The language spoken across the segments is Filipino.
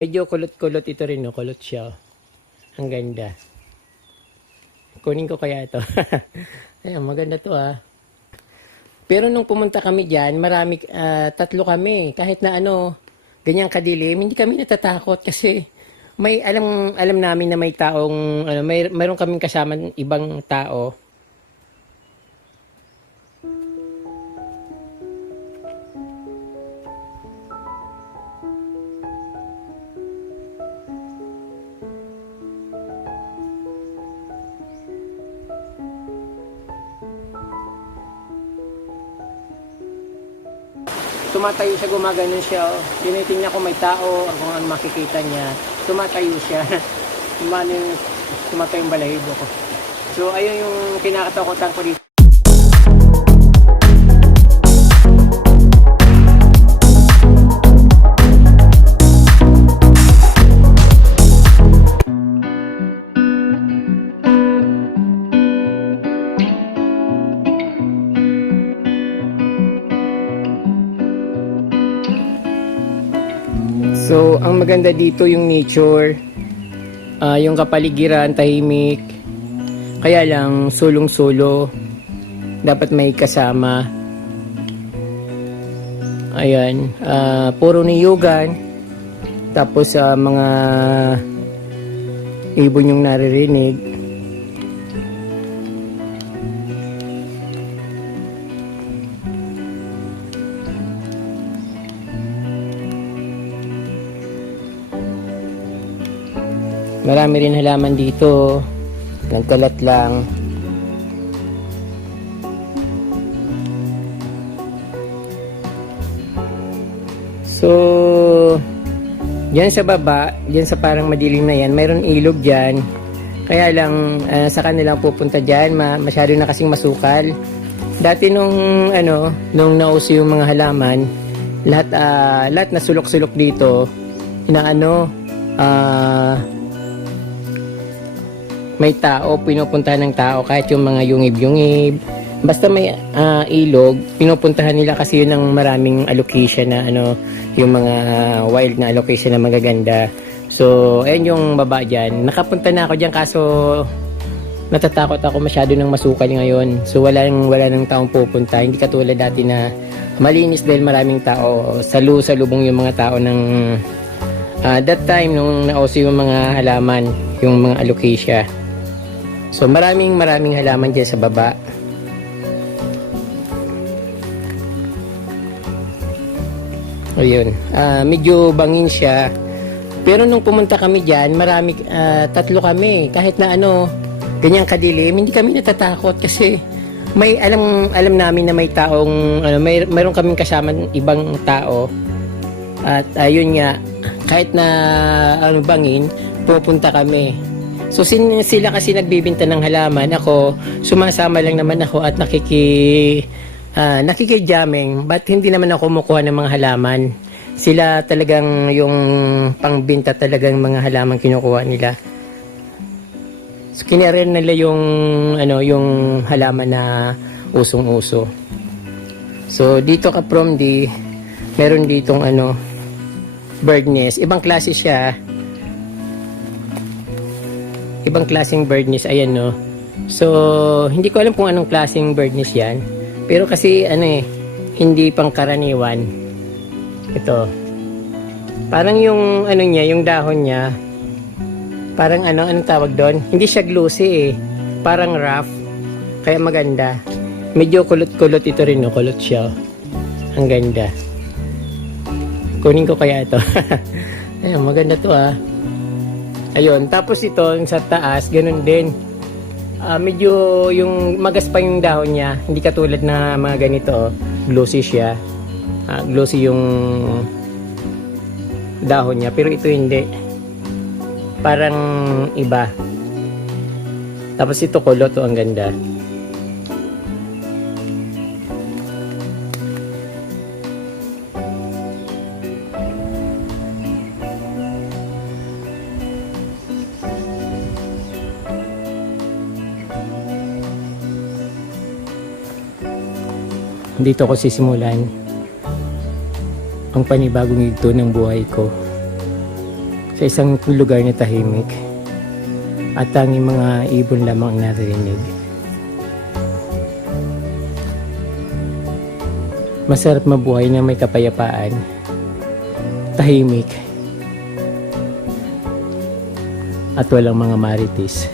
Medyo kulot-kulot ito rin, no? Kulot siya. Ang ganda. Kunin ko kaya ito. Ayan, maganda to ah. Pero nung pumunta kami dyan, tatlo kami. Kahit na ganyang kadilim, hindi kami natatakot kasi may alam namin na may taong, mayroon kaming kasama ibang tao. Tumatayo siya, gumaganon siya. Oh. Tinitingnan ko may tao, kung ano makikita niya. Tumatayo siya. Tumatayo yung balahibo ko. So, ayun yung kinakatakutan ko dito. So, ang maganda dito yung nature, yung kapaligiran, tahimik. Kaya lang, sulong-sulo. Dapat may kasama. Ayan, puro niyugan. Tapos, mga ibon yung naririnig. Marami rin halaman dito. Nagkalat lang. So, diyan sa baba, diyan sa parang madilim na yan, mayroon ilog diyan. Kaya lang, sa kanilang pupunta diyan, masyado na kasing masukal. Dati nung nauso yung mga halaman, lahat na sulok-sulok dito, na may tao, pinupuntahan ng tao, kahit yung mga yungib-yungib. Basta may ilog, pinupuntahan nila kasi yun ang maraming allocation na yung mga wild na allocation na magaganda. So, ayun yung baba dyan. Nakapunta na ako dyan kaso natatakot ako masyado ng masukal ngayon. So, wala nang taong pupunta. Hindi katulad dati na malinis dahil maraming tao. Salubong yung mga tao ng that time nung nauso yung mga halaman, yung mga alocasia. So maraming halaman dyan sa baba. Ayun, medyo bangin siya. Pero nung pumunta kami dyan, tatlo kami. Kahit na ganyang kadilim, hindi kami natatakot kasi may alam namin na may taong, mayroon kaming kasama ibang tao. At ayun nga, kahit na bangin, pupunta kami. So sila kasi nagbibinta ng halaman, ako sumasama lang naman ako at nakikijaming, but hindi naman ako kumukuha ng mga halaman. Sila talagang yung pangbinta talagang mga halaman kinukuha nila. So kinarel nila yung halaman na usong-uso. So dito ka from meron ditong bird nest. Ibang klase siya. Ibang klaseng bird nest. Ayan no. So, hindi ko alam kung anong klaseng bird nest yan. Pero kasi hindi pangkaraniwan. Ito. Parang yung yung dahon niya. Parang anong tawag doon? Hindi siya glossy eh. Parang rough. Kaya maganda. Medyo kulot-kulot ito rin no. Kulot siya. Ang ganda. Kunin ko kaya ito. Ayan, maganda to ah. Ayun, tapos ito sa taas, ganun din. Medyo yung magaspa yung dahon niya, hindi katulad na mga ganito, glossy siya. Glossy yung dahon niya, pero ito hindi. Parang iba. Tapos ito kulot, ang ganda. Dito ko sisimulan ang panibagong yugto ng buhay ko. sa isang lugar na tahimik at tanging mga ibon lamang ang naririnig. Masarap mabuhay na may kapayapaan, tahimik, at walang mga marites.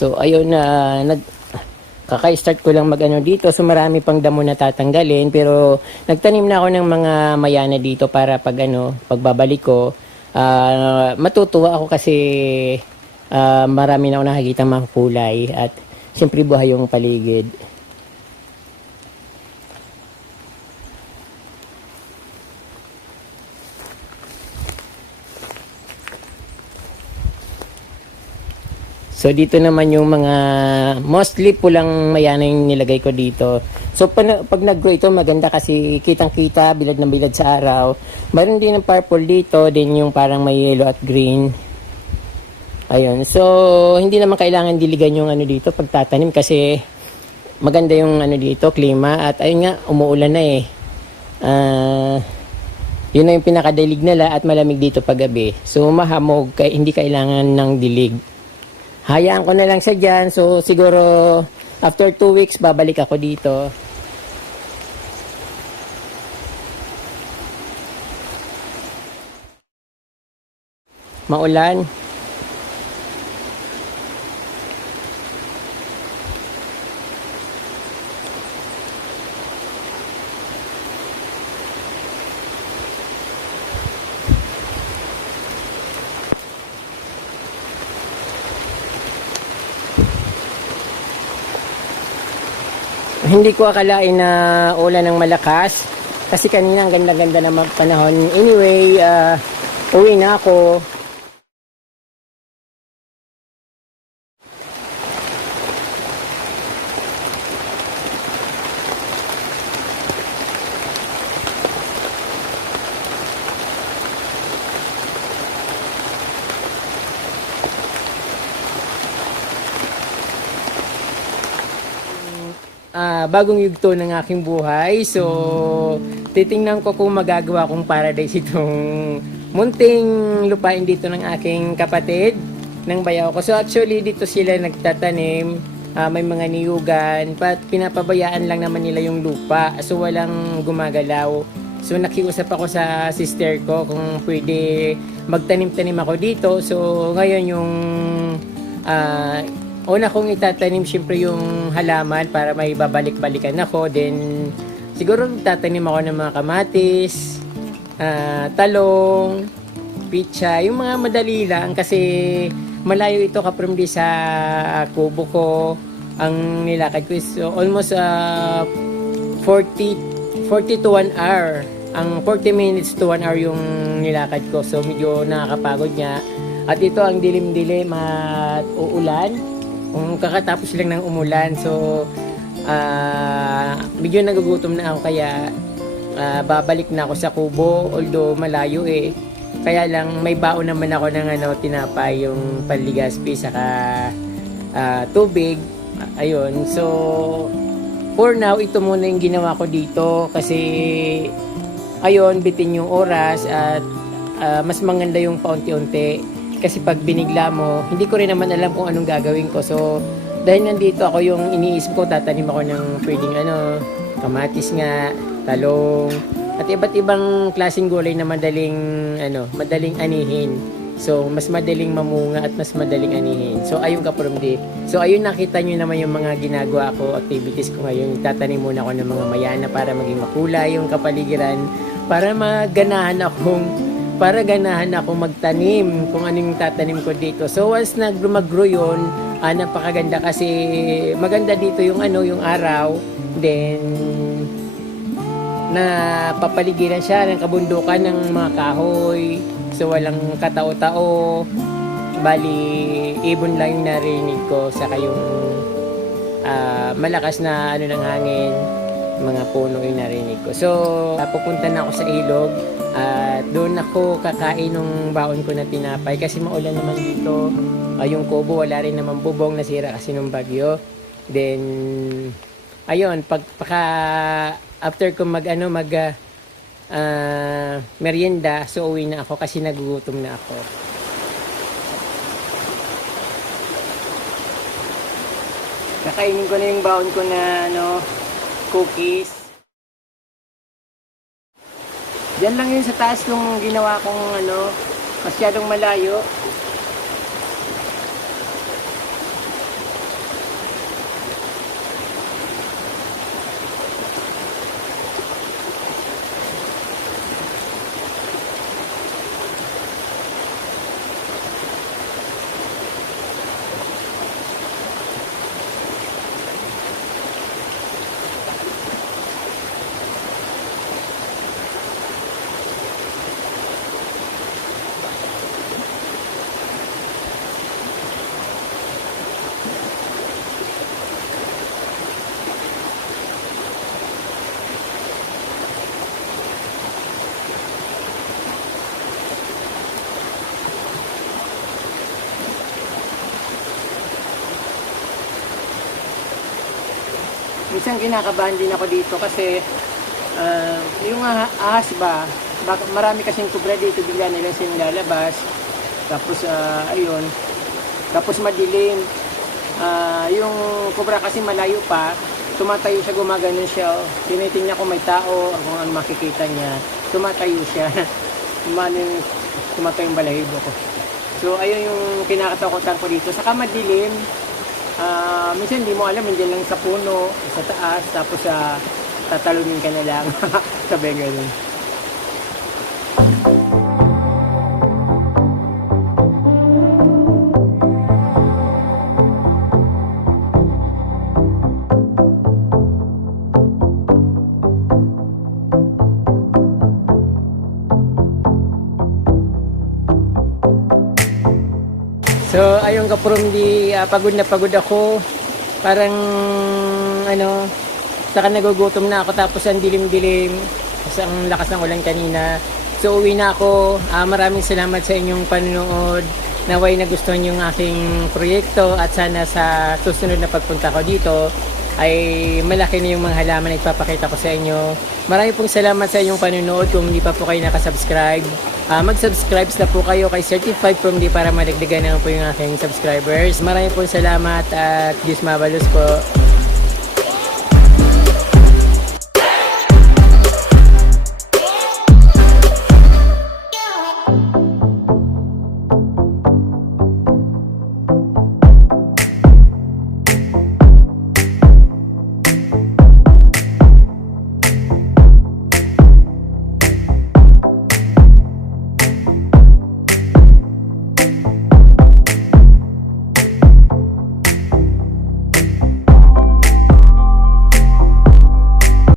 So ayun na kaka-start ko lang mag-ano dito. So marami pang damo na tatanggalin, pero nagtanim na ako ng mga mayana dito para pag pagbabalik ko, matutuwa ako kasi marami na ako nakikita mga kulay at siyempre buhay yung paligid. So dito naman yung mga mostly pulang mayana yung nilagay ko dito. So pag nag-grow ito maganda kasi kitang-kita, bilad na bilad sa araw. Mayroon din ng purple dito, din yung parang may yellow at green. Ayun. So hindi naman kailangan diligan yung dito pagtatanim kasi maganda yung dito, klima, at ayun nga umuulan na eh. Yun na yung pinakadilig nila at malamig dito paggabi. So mahamog, hindi kailangan ng dilig. Hayaan ko na lang siya dyan. So, siguro, after 2 weeks, babalik ako dito. Maulan. Hindi ko akalain na ulan ng malakas kasi kanina ang ganda-ganda na panahon. Anyway, uwi na ako. Bagong yugto ng aking buhay. So, titingnan ko kung magagawa kong paradise itong munting lupain dito ng aking kapatid ng bayaw ko. So, actually, dito sila nagtatanim. May mga niyugan. Pinapabayaan lang naman nila yung lupa. So, walang gumagalaw. So, nakiusap ako sa sister ko kung pwede magtanim-tanim ako dito. So, ngayon yung una kong itatanim syempre yung halaman para may babalik-balikan ako. Then siguro tatanim ako ng mga kamatis, talong, pitsa, yung mga madali lang kasi malayo ito kaprimdi sa kubo ko. Ang nilakad ko is almost 40 to 1 hour. Ang 40 minutes to 1 hour yung nilakad ko. So medyo nakakapagod niya. At ito ang dilim-dilim at uulan. Kung kakatapos lang ng umulan, so medyo nagugutom na ako kaya babalik na ako sa kubo, although malayo eh. Kaya lang may baon naman ako ng tinapay, yung panligaspi saka tubig. Ayun, so for now ito muna yung ginawa ko dito kasi ayun, bitin yung oras at mas maganda yung paunti-unti. Kasi pag binigla mo, hindi ko rin naman alam kung anong gagawin ko. So, dahil nandito ako yung iniisip ko, tatanim ako ng pwedeng kamatis nga, talong, at iba't ibang klaseng gulay na madaling anihin. So, mas madaling mamunga at mas madaling anihin. So, ayun kapromdi. So, ayun nakita nyo naman yung mga ginagawa ko, activities ko ngayon. Tatanim muna ako ng mga mayana para maging makulay yung kapaligiran, para ganahan akong magtanim kung anong tatanim ko dito. So once mag-grow yun, napakaganda kasi maganda dito yung yung araw, then na papaligiran siya ng kabundukan ng mga kahoy. So walang katao-tao, bali ibon lang yung narinig ko, saka yung malakas na ng hangin, mga puno yung narinig ko. So pupunta na ako sa ilog at doon ako kakain ng baon ko na tinapay kasi maulan naman dito. Yung kubo wala rin naman bubong, nasira kasi ng bagyo. Then ayun, after ko merienda, so uwi na ako kasi nagugutom na ako. Kakainin ko na yung baon ko na cookies. Diyan lang yun sa taas nung ginawa kong masyadong malayo. minsan kinakabahan din ako dito kasi yung ahas ba, marami kasing kubra dito, bigla nila silang lalabas. Tapos ayun, tapos madilim. Yung kubra kasi malayo pa, tumatayo siya, gumaganon siya. Oh. Tinitingnan ko may tao, kung ano makikita niya, tumatayo siya. Tumatayo yung balahibo ko. So ayun yung kinakatakutan ko dito. Saka madilim, minsan hindi mo alam, hindi lang sa puno, sa taas, tapos tatalunin ka na lang. Sabi ganun. So ayun kaprom pagod na pagod ako. Parang ano, saka nagugutom na ako tapos ang dilim-dilim. Kasi ang lakas ng ulan kanina. So uwi na ako. Maraming salamat sa inyong panonood. Naway nagustuhan yung aking proyekto at sana sa susunod na pagpunta ko dito ay malaki na yung mga halaman na ipapakita ko sa inyo. Maraming pong salamat sa inyong panonood. Kung hindi pa po kayo nakasubscribe, mag-subscribe na po kayo kay Certified From D para madagdagan naman po yung aking subscribers. Maraming pong salamat at Diyos mabalos po.